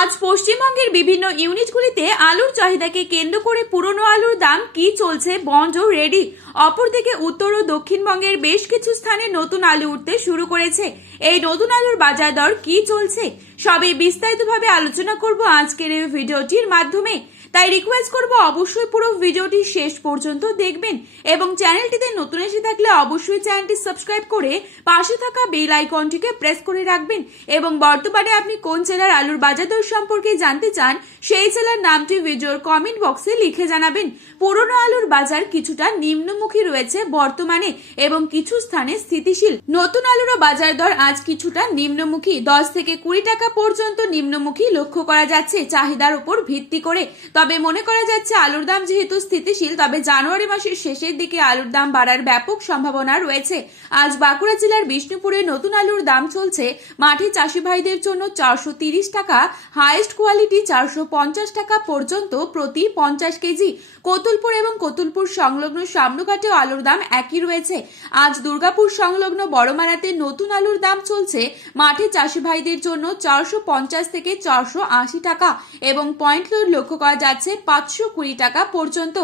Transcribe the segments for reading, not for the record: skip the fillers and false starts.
আজ পশ্চিমবঙ্গের বিভিন্ন ইউনিটগুলিতে আলুর চাহিদাকে কেন্দ্র করে পুরনো আলুর দাম কি চলছে বঞ্জ রেডি। অপরদিকে উত্তর ও দক্ষিণবঙ্গের বেশ কিছু স্থানে নতুন আলু উঠতে শুরু করেছে। এই নতুন আলুর বাজার দর কি চলছে সবই বিস্তারিতভাবে আলোচনা করব আজকের এই ভিডিওটির মাধ্যমে। তাই রিকোয়েস্ট করব অবশ্যই পুরো ভিডিওটি শেষ পর্যন্ত দেখবেন এবং চ্যানেলটিতে নতুন এসে থাকলে অবশ্যই চ্যানেলটি সাবস্ক্রাইব করে পাশে থাকা বেল আইকনটিকে প্রেস করে রাখবেন এবং বর্তমানে আপনি কোন জেলার আলুর বাজার দর সম্পর্কে জানতে চান সেই জেলার নামটি ভিডিওর কমেন্ট বক্সে লিখে জানাবেন। পুরনো আলুর বাজার কিছুটা নিম্নমুখী রয়েছে বর্তমানে এবং কিছু স্থানে স্থিতিশীল। নতুন আলুরও বাজার দর আজ কিছুটা নিম্নমুখী, 10 থেকে 20 টাকা পর্যন্ত নিম্নমুখী লক্ষ্য করা যাচ্ছে চাহিদার উপর ভিত্তি করে। তবে মনে করা যাচ্ছে আলুর দাম যেহেতু স্থিতিশীল, তবে জানুয়ারি মাসের শেষের দিকে আলুর দাম বাড়ার ব্যাপক সম্ভাবনা রয়েছে। আজ বাঁকুড়া জেলার বিষ্ণুপুরে নতুন আলুর দাম চলছে মাঠে চাষি ভাইদের জন্য 430 টাকা, হাইয়েস্ট কোয়ালিটি 450 টাকা পর্যন্ত প্রতি 50 কেজি। কতুলপুর এবং কতুলপুর সংলগ্ন সামনুঘাটেও আলুর দাম একই রয়েছে। আজ দুর্গাপুর সংলগ্ন বড়মারাতে নতুন আলুর দাম চলছে মাঠে চাষি ভাইদের জন্য 450 থেকে 480 টাকা এবং পয়েন্ট লোড লক্ষ্য করা যাচ্ছে 520 টাকা পর্যন্ত।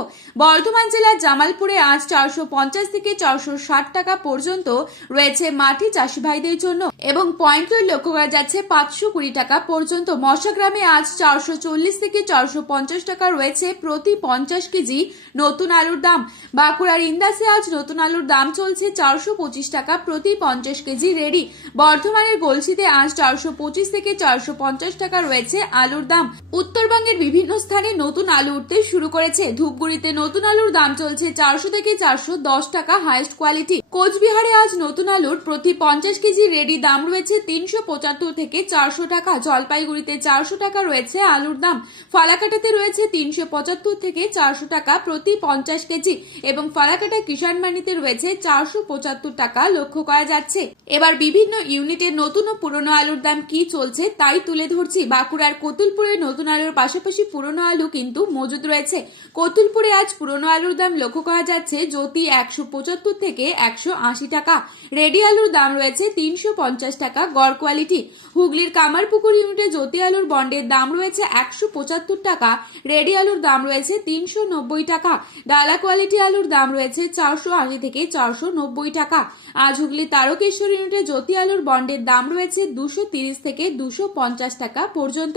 বর্ধমান জেলার জামালপুরে আজ 450 থেকে 460 টাকা পর্যন্ত রয়েছে মাটি চাষি ভাইদের জন্য এবং পয়েন্ট লোড লক্ষ্য করা যাচ্ছে 520 টাকা পর্যন্ত। মশাগ্রামে আজ 440 থেকে 450 টাকা রয়েছে প্রতি 50 কেজি নতুন আলুর দাম। বাঁকুড়ার ইন্দাসে আজ নতুন আলুর দাম চলছে 425 টাকা প্রতি 50 কেজি রেডি। বর্ধমানের গলসিতে আজ 425 থেকে 450 টাকা রয়েছে আলুর দাম। উত্তরবঙ্গের বিভিন্ন স্থানে নতুন আলু উঠতে শুরু করেছে। ধূপগুড়িতে নতুন আলুর দাম চলছে 400 থেকে 410 টাকা হাইয়েস্ট কোয়ালিটি। কোচবিহারে আজ নতুন আলুর প্রতি 50 কেজি রেডি দাম রয়েছে 375 থেকে 400 টাকা। জলপাইগুড়িতে 400 টাকা রয়েছে আলুর দাম। ফালাকাটাতে রয়েছে 375 থেকে 400 টাকা প্রতি 50 কেজি এবং ফালাকাটা কিষাণ মান্ডিতে রয়েছে 475 টাকা লক্ষ্য করা যাচ্ছে। এবার বিভিন্ন ইউনিটের নতুন ও পুরনো আলুর দাম কি চলছে তাই তুলে ধরছি। বাঁকুড়ার কতুলপুরের নতুন আলুর পাশাপাশি পুরনো আলু কিন্তু মজুদ রয়েছে। কতুলপুরে আজ পুরনো আলুর দাম লক্ষ্য করা যাচ্ছে জ্যোতি 175 থেকে 180 টাকা। রেডি আলুর দাম রয়েছে 350 টাকা গড় কোয়ালিটি। হুগলির কামারপুকুর ইউনিটে জ্যোতি আলুর বন্ডের দাম রয়েছে 175 টাকা। রেডি আলুর দাম রয়েছে 390 টাকা। ডালা কোয়ালিটি আলুর দাম রয়েছে 480 থেকে 490 টাকা। আজ হুগলি তারকেশ্বর ইউনিটে জ্যোতি আলুর বন্ডের দাম রয়েছে 230 থেকে 250 টাকা পর্যন্ত।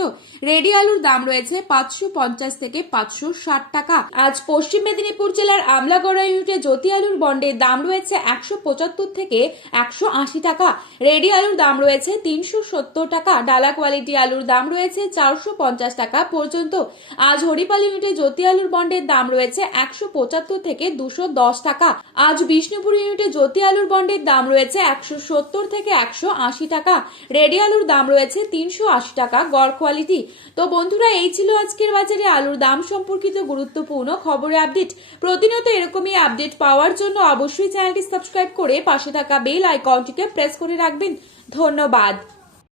রেডি আলুর দাম রয়েছে 550 থেকে 560 টাকা। আজ পশ্চিম মেদিনীপুর জেলার আমলাগড়া ইউনিটে জ্যোতি আলুর বন্ডের দাম রয়েছে 175 থেকে 180 টাকা। রেডি আলুর দাম রয়েছে 370 টাকা। ডালা কোয়ালিটি আলুর দাম রয়েছে 450 টাকা পর্যন্ত। আজ হরিপাল ইউনিটে জ্যোতি আলুর বন্ডের দাম রয়েছে 175 থেকে 210 টাকা। আজ বিষ্ণুপুর ইউনিটে জ্যোতি আলুর বন্ডের দাম রয়েছে 170 থেকে 180 টাকা। রেডি আলুর দাম রয়েছে 380 টাকা গড় কোয়ালিটি। তো বন্ধুরা, এই ছিল আজকের বাজারে আলুর দাম সম্পর্কিত গুরুত্বপূর্ণ খবরের আপডেট। প্রতিনিয়ত এরকমই আপডেট পাওয়ার জন্য অবশ্যই চ্যানেলটি সাবস্ক্রাইব করে পাশে থাকা বেল আইকনটিকে প্রেস করে রাখবেন। ধন্যবাদ।